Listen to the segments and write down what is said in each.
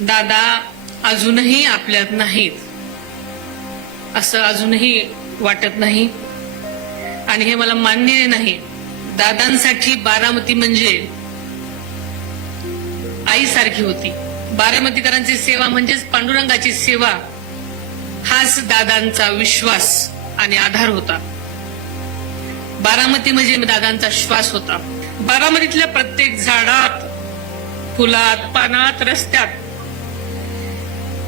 दादा अजूनही आपल्यात नाहीत असं अजूनही वाटत नाही आणि हे मला मान्य नाही. दादांसाठी बारामती म्हणजे आईसारखी होती. बारामतीकरांची सेवा म्हणजेच पांडुरंगाची सेवा हाच दादांचा विश्वास आणि आधार होता. बारामती म्हणजे दादांचा श्वास होता. बारामतीतल्या प्रत्येक झाडात, फुलात, पानात, रस्त्यात,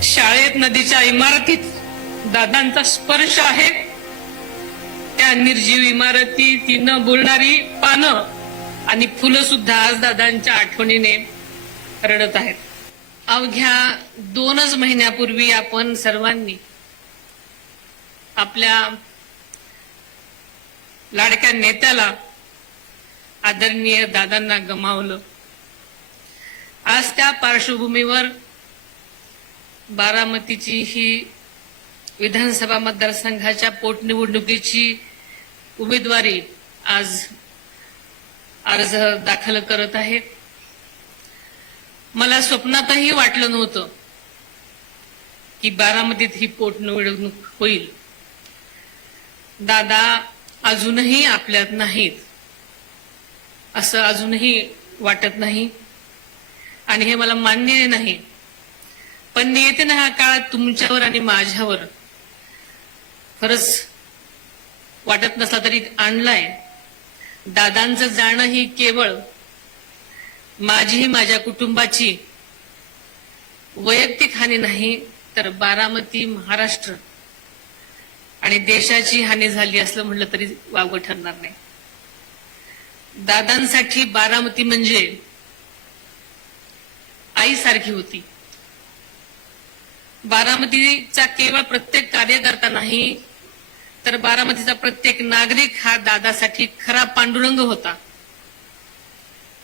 शाळेत, नदीच्या इमारतीत दादांचा स्पर्श आहे. त्या निर्जीव इमारती, ती न बोलणारी पानं आणि फुलं सुद्धा आज दादांच्या आठवणीने रडत आहेत. अवघ्या 2च महिन्यापूर्वी आपण सर्वांनी आपल्या लाडक्या नेत्याला, आदरणीय दादांना गमावलं. आज त्या पार्श्वभूमीवर बारामतीची ही विधानसभा मतदारसंघाच्या पोटनिवडणुकीची उमेदवारी आज अर्ज दाखल करत आहे. मला स्वप्नातही वाटलं नव्हतं की बारामतीत ही पोटनिवडणूक होईल. दादा अजूनही आपल्यात नाहीत असं अजूनही वाटत नाही आणि हे मला मान्य नाही. पण नियतीने हा काळ तुमच्यावर आणि माझ्यावर खरंच वाटत नसला तरी आणलाय. दादांचं जाणं ही केवळ माझीही, माझ्या कुटुंबाची वैयक्तिक हानी नाही, तर बारामती, महाराष्ट्र आणि देशाची हानी झाली असलं म्हटलं तरी वावगं ठरणार नाही. दादांसाठी बारामती म्हणजे आईसारखी होती. बारामतीचा केवळ प्रत्येक कार्यकर्ता नाही, तर बारामतीचा प्रत्येक नागरिक हा दादासाठी खरा पांडुरंग होता.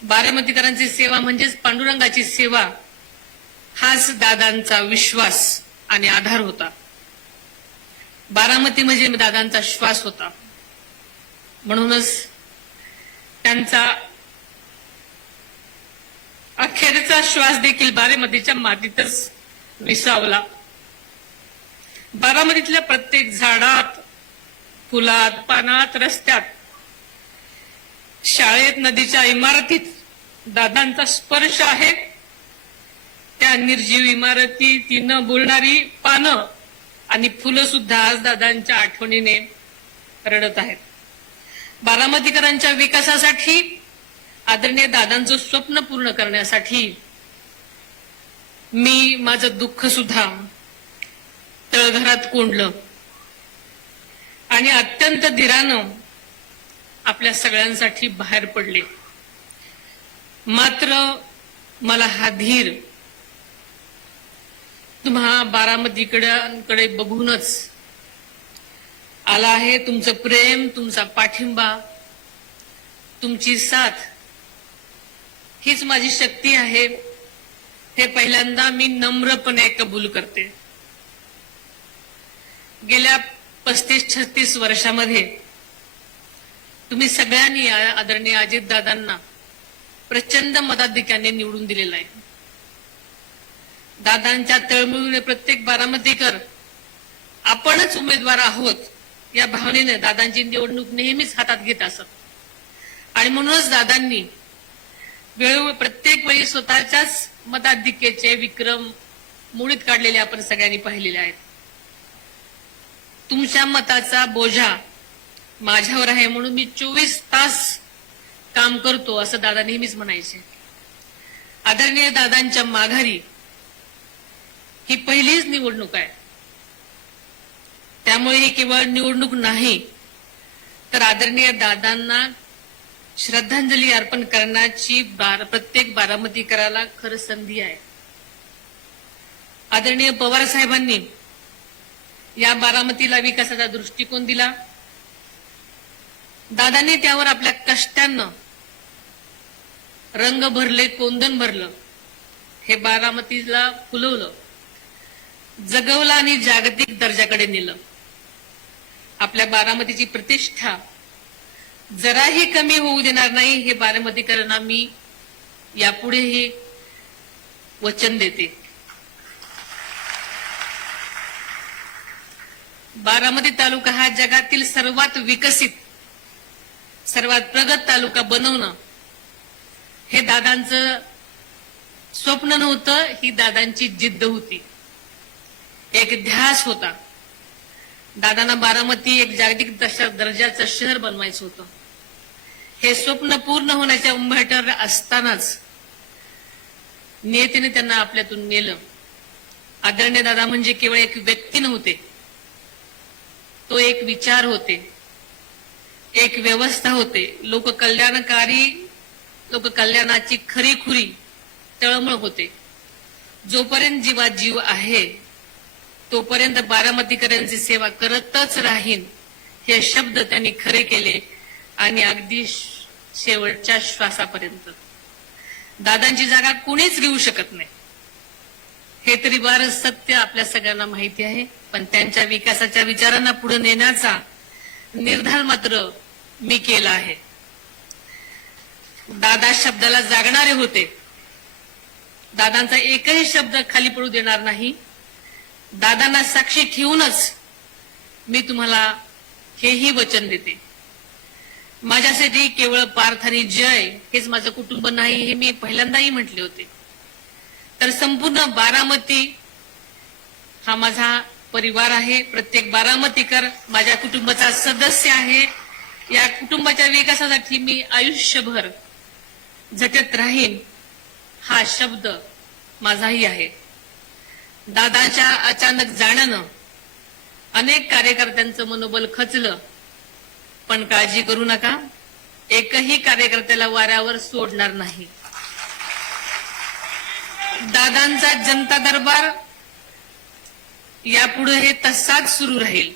बारामतीकरांची सेवा म्हणजेच पांडुरंगाची सेवा हाच दादांचा विश्वास आणि आधार होता. बारामती म्हणजे दादांचा श्वास होता. म्हणूनच त्यांचा अखेरचा श्वास देखील बारामतीच्या मातीतच विसावला. बारामतीतल्या प्रत्येक झाडात, फुलात, पानात, रस्त्यात, शाळेत, नदीच्या इमारतीत दादांचा स्पर्श आहे. त्या निर्जीव इमारती, ती न बोलणारी पानं आणि फुलं सुद्धा आज दादांच्या आठवणीने रडत आहेत. बारामतीकरांच्या विकासासाठी, आदरणीय दादांचं स्वप्न पूर्ण करण्यासाठी मी माझं दुःख सुद्धा तळघरात कोंडलं आणि अत्यंत धीरानं आपल्या सगळ्यांसाठी बाहेर पडले. मात्र मला हा धीर तुम्हा बारामतीकडे बघूनच आला आहे. तुमचं प्रेम, तुमचा पाठिंबा, तुमची साथ हीच माझी शक्ती आहे, हे पहिल्यांदा मी नम्रपणे कबूल करते. गेल्या 35-36 वर्षामध्ये तुम्ही सगळ्यांनी आदरणीय अजितदादांना प्रचंड मताधिक्याने निवडून दिलेला आहे. दादांच्या तळमळीने प्रत्येक बारामतीकर आपणच उमेदवार आहोत या भावनेने दादांची निवडणूक नेहमीच हातात घेत असत. आणि म्हणूनच दादांनी वेळोवेळी प्रत्येक वेळी स्वतःच्याच मताधिक्याचे विक्रम मोडीत काढलेले आपण सगळ्यांनी पाहिलेले आहेत. तुमच्या मताचा बोजा माझ्यावर आहे म्हणून मी 24 तास काम करतो असं दादा नेहमीच म्हणायचे. आदरणीय दादांच्या माघारी ही पहिलीच निवडणूक आहे. त्यामुळे ही केवळ निवडणूक नाही, तर आदरणीय दादांना श्रद्धांजली अर्पण करण्याची प्रत्येक बारामतीकराला खरं संधी आहे. आदरणीय पवार साहेबांनी या बारामतीला विकासाचा दृष्टिकोन दिला. दादांनी त्यावर आपल्या कष्टानं रंग भरले, कोंदण भरलं, हे बारामतीला फुलवलं, जगवलं आणि जागतिक दर्जाकडे नेलं. आपल्या बारामतीची प्रतिष्ठा जराही कमी होऊ देणार नाही, हे बारामतीकरांना मी यापुढेही वचन देते. बारामती तालुका हा जगातील सर्वात विकसित, सर्वात प्रगत तालुका बनवणं हे दादांचं स्वप्न नव्हतं, ही दादांची जिद्द होती, एक ध्यास होता. दादांना बारामती एक जागतिक दर्जाचं शहर बनवायचं होतं. हे स्वप्न पूर्ण होण्याच्या उंबरठ्यावर असतानाच नियतीने त्यांना आपल्यातून नेलं. आदरणीय दादा म्हणजे केवळ एक व्यक्ती नव्हते, तो एक विचार होते, एक व्यवस्था होते, लोककल्याणकारी, लोककल्याणाची खरीखुरी तळमळ होते. जोपर्यंत जीवात जीव आहे तोपर्यंत बारामतीकरांची सेवा करतच राहीन, हे शब्द त्यांनी खरे केले आणि अगदी शेवटच्या श्वासापर्यंत. दादांची जागा कुणीच घेऊ शकत नाही, हे तरी बार सत्य आपल्या सगळ्यांना माहिती आहे. पण त्यांच्या विकासाच्या विचारांना पुढे नेण्याचा निर्धार मात्र मी केला आहे. दादा शब्दाला जागणारे होते. दादांचा एकही शब्द खाली पडू देणार नाही. दादांना साक्षी ठेवूनच मी तुम्हाला हेही वचन देते. माझ्यासाठी केवळ पार्थ आणि जय हेच माझं कुटुंब नाही, हे मी पहिल्यांदाही म्हटले होते. तर संपूर्ण बारामती हा माझा परिवार आहे. प्रत्येक बारामतीकर माझ्या कुटुंबाचा सदस्य आहे. या कुटुंबाच्या विकासासाठी मी आयुष्यभर झटत राहीन, हा शब्द माझाही आहे. दादाच्या अचानक जाण्यानं अनेक कार्यकर्त्यांचं मनोबल खचलं, पण काळजी करू नका, एकही कार्यकर्त्याला वाऱ्यावर सोडणार नाही. दादांचा जनता दरबार यापुढे हे तसाच सुरू राहील.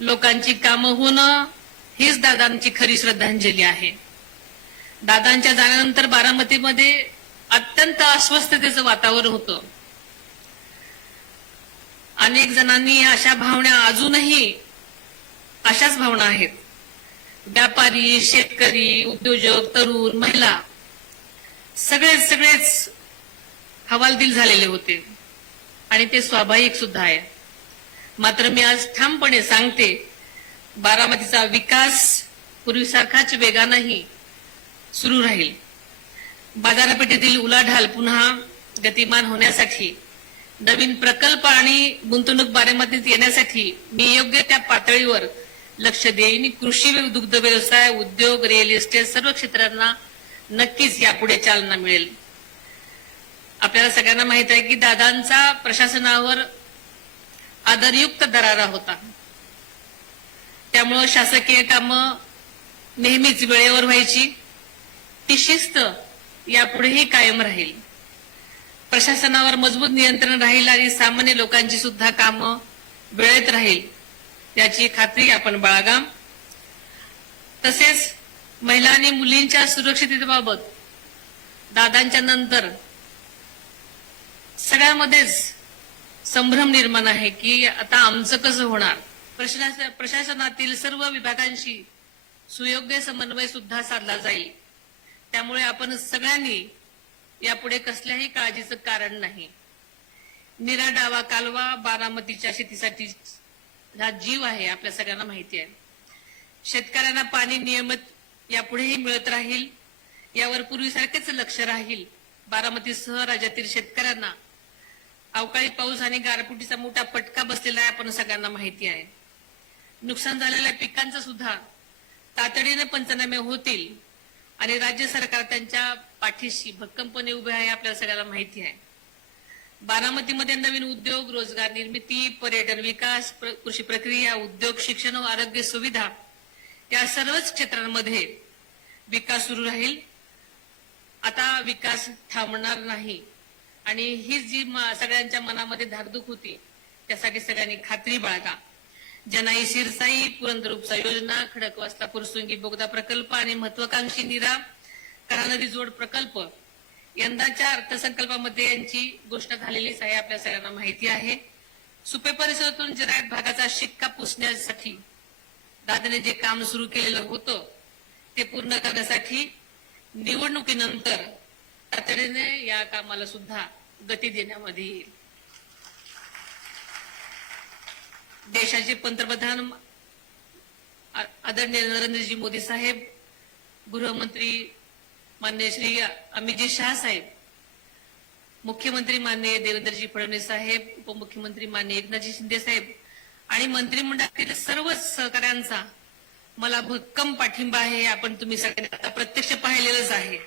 लोकांची कामं होणं हीच दादांची खरी श्रद्धांजली आहे. दादांच्या जाण्यानंतर बारामतीमध्ये अत्यंत अस्वस्थतेचं वातावरण होतं. अनेक जणांनी अशा भावना, अजूनही अशाच भावना आहेत. व्यापारी, शेतकरी, उद्योजक, तरुण, महिला सगळेच हवालदिल झालेले होते आणि ते स्वाभाविक सुद्धा आहे. मात्र मी आज ठामपणे सांगते, बारामतीचा विकास पूर्वीसारखाच वेगानेही सुरू राहील. बाजारपेठेतील उलाढाल पुन्हा गतिमान होण्यासाठी, नवीन प्रकल्प आणि गुंतवणूक बारामतीत येण्यासाठी मी योग्य त्या पातळीवर लक्ष देईन. कृषी, दुग्ध व्यवसाय, उद्योग, रिअल इस्टेट सर्व क्षेत्रांना नक्कीच यापुढे चालना मिळेल. आपल्याला सगळ्यांना माहित आहे की दादांचा प्रशासनावर आदरयुक्त दरारा होता. त्यामुळे शासकीय कामं नेहमीच वेळेवर व्हायची. ती शिस्त यापुढेही कायम राहील. प्रशासनावर मजबूत नियंत्रण राहील आणि सामान्य लोकांची सुद्धा कामं वेळेत राहील याची खात्री आपण बाळगा. तसेच महिला आणि मुलींच्या सुरक्षिततेबाबत दादांच्या नंतर सगळ्यामध्येच संभ्रम निर्माण आहे की आता आमचं कसं होणार. प्रशासनातील सर्व विभागांशी सुयोग्य समन्वय सुद्धा साधला जाईल. त्यामुळे आपण सगळ्यांनी यापुढे कसल्याही काळजीचं कारण नाही. निरा डावा कालवा बारामतीच्या शेतीसाठी हा जीव आहे, आपल्या सगळ्यांना माहिती आहे. शेतकऱ्यांना पाणी नियमित यापुढेही मिळत राहील, यावर पूर्वीसारखेच लक्ष राहील. बारामतीसह राज्यातील शेतकऱ्यांना अवकाळी पाऊस आणि गारपिटीचा मोठा फटका बसलेला आहे, आपण सगळ्यांना माहिती आहे. नुकसान झालेल्या पिकांचं सुद्धा तातडीने पंचनामे होतील आणि राज्य सरकार त्यांच्या पाठीशी भक्कमपणे उभे आहे, आपल्याला सगळ्यांना माहिती आहे. बारामतीमध्ये नवीन उद्योग, रोजगार निर्मिती, पर्यटन विकास, कृषी प्रक्रिया, उद्योग, शिक्षण व आरोग्य सुविधा या सर्वच क्षेत्रांमध्ये विकास सुरू राहील. आता विकास थांबणार नाही आणि हीच जी सगळ्यांच्या मनामध्ये धाकधूक होती त्यासाठी सगळ्यांनी खात्री बाळगा. जनाई शिरसाई, पुरंदर उपसा योजना, खडकवासला फुरसुंगी बोगदा प्रकल्प आणि महत्वाकांक्षी नीरा करा जोड प्रकल्प यंदाच्या अर्थसंकल्पामध्ये यांची घोषणा झालेलीच आहे, आपल्या सगळ्यांना माहिती आहे. सुपे परिसरातून जिरायत भागाचा शिक्का पुसण्यासाठी दादाने जे काम सुरू केलेलं होतं ते पूर्ण करण्यासाठी निवडणुकीनंतर तातडीने या कामाला सुद्धा गती देण्यामध्ये येईल. देशाचे पंतप्रधान आदरणीय नरेंद्रजी मोदी साहेब, गृहमंत्री माननीय श्री अमितजी शाह साहेब, मुख्यमंत्री माननीय देवेंद्रजी फडणवीस साहेब, उपमुख्यमंत्री माननीय एकनाथजी शिंदे साहेब आणि मंत्रिमंडळातील सर्व सहकाऱ्यांचा मला भक्कम पाठिंबा आहे. आपण तुम्ही सगळ्यांनी आता प्रत्यक्ष पाहिलेलंच आहे.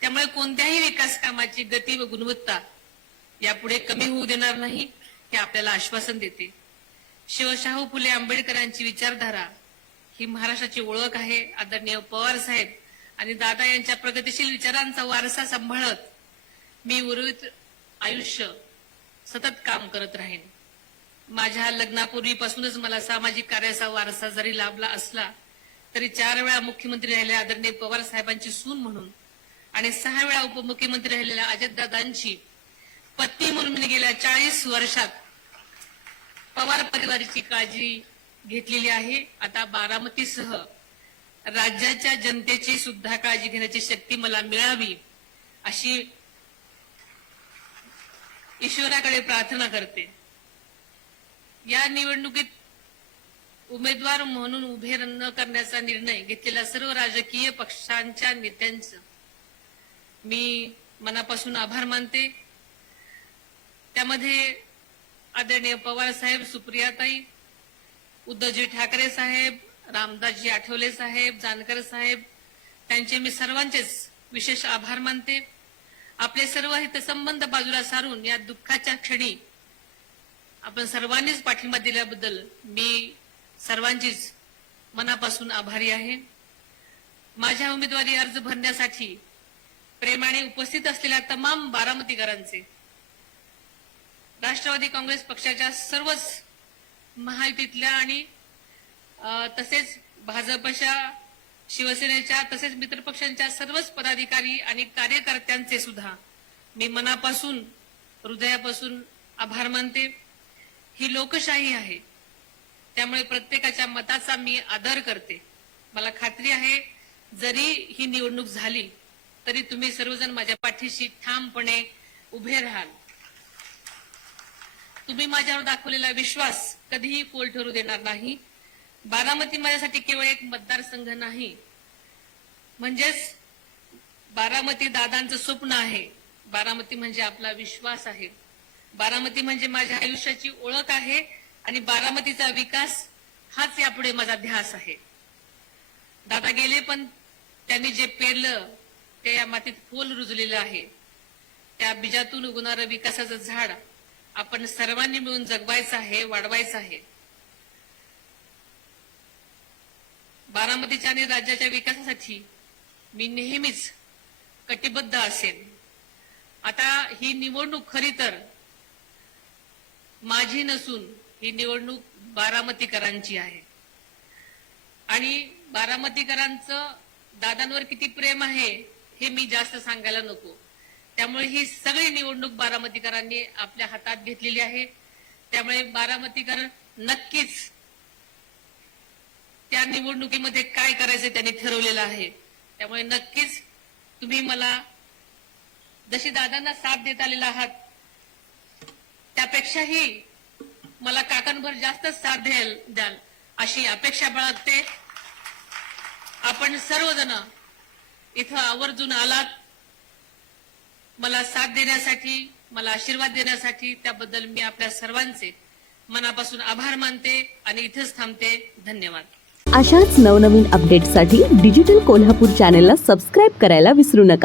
त्यामुळे कोणत्याही विकास कामाची गती व गुणवत्ता यापुढे कमी होऊ देणार नाही हे आपल्याला आश्वासन देते. शिवशाहू फुले आंबेडकरांची विचारधारा ही महाराष्ट्राची ओळख आहे. आदरणीय पवार साहेब आणि दादा यांच्या प्रगतिशील विचारांचा वारसा सांभाळत मी उर्वरित आयुष्य सतत काम करत राहीन. माझ्या लग्नापूर्वीपासूनच मला सामाजिक कार्याचा वारसा जरी लाभला असला तरी 4 वेळा मुख्यमंत्री राहिलेल्या आदरणीय पवार साहेबांची सून म्हणून आणि 6 वेळा उपमुख्यमंत्री राहिलेल्या अजितदादांची पत्नी म्हणून मी गेल्या 40 वर्षात पवार परिवाराची काळजी घेतलेली आहे. आता बारामतीसह राज्याच्या जनतेची सुद्धा काळजी घेण्याची शक्ती मला मिळावी अशी ईश्वराकडे प्रार्थना करते. या निवडणुकीत उमेदवार म्हणून उभे न करण्याचा निर्णय घेतलेल्या सर्व राजकीय पक्षांच्या नेत्यांचं मी मनापासून आभार मानते. त्यामध्ये आदरणीय पवार साहेब, सुप्रियाताई, उद्धवजी ठाकरे साहेब, रामदासजी आठवले साहेब, जानकर साहेब, त्यांचे मी सर्वांचेच विशेष आभार मानते. आपले सर्व हितसंबंध बाजूला सारून या दुःखाच्या क्षणी आपण सर्वांनीच पाठिंबा दिल्याबद्दल मी सर्वांचीच मनापासून आभारी आहे. माझ्या उमेदवारी अर्ज भरण्यासाठी प्रेमाने उपस्थित असलेल्या तमाम बारामतीकरांचे, राष्ट्रवादी काँग्रेस पक्षाच्या सर्वच महायुतीतल्या आणि तसेच भाजपच्या, शिवसेनेच्या तसेच मित्रपक्षांच्या सर्वच पदाधिकारी आणि कार्यकर्त्यांचे सुद्धा मी मनापासून, हृदयापासून आभार मानते. ही लोकशाही आहे, त्यामुळे प्रत्येकाच्या मताचा मी आदर करते. मला खात्री आहे जरी ही निवडणूक झाली तरी तुम्ही सर्वजण माझ्या पाठीशी ठामपणे उभे राहाल. तुम्ही माझ्यावर दाखवलेला विश्वास कधीही फोल ठरू देणार नाही. बारामती माझ्यासाठी केवळ एक मतदारसंघ नाही, म्हणजेच बारामती दादांचं स्वप्न आहे. बारामती म्हणजे आपला विश्वास आहे. बारामती म्हणजे माझ्या आयुष्याची ओळख आहे आणि बारामतीचा विकास हाच यापुढे माझा ध्यास आहे. दादा गेले पण त्यांनी जे पेरलं ते या मातीत खोल रुजलेलं आहे. त्या बीजातून उगवणारं विकासाचं झाड आपण सर्वांनी मिळून जगवायचं आहे, वाढवायचं आहे. बारामतीच्या आणि राज्याच्या विकासासाठी मी नेहमीच कटिबद्ध असेन. आता ही निवडणूक खरी तर माझी नसून ही निवडणूक बारामतीकरांची आहे आणि बारामतीकरांचं दादांवर किती प्रेम आहे हे मी जास्त सांगायला नको. त्यामुळे ही सगळी निवडणूक बारामतीकरांनी आपल्या हातात घेतलेली आहे. त्यामुळे बारामतीकर नक्कीच त्या निवडणुकीमध्ये काय करायचं त्यांनी ठरवलेलं आहे. त्यामुळे नक्कीच तुम्ही मला जशी दादांना साथ देत आलेला आहात त्यापेक्षाही मला काकांभर जास्त साथ द्याल अशी अपेक्षा बाळगते. आपण सर्वजण इथं आवर्जून आलात मला साथ देण्यासाठी, मला आशीर्वाद देण्यासाठी. त्याबद्दल मी आपल्या सर्वांचे मनापासून आभार मानते आणि इथेच थांबते. धन्यवाद. अशाच नवनवीन अपडेट्ससाठी डिजिटल कोल्हापूर चॅनेलला सबस्क्राईब करायला विसरू नका.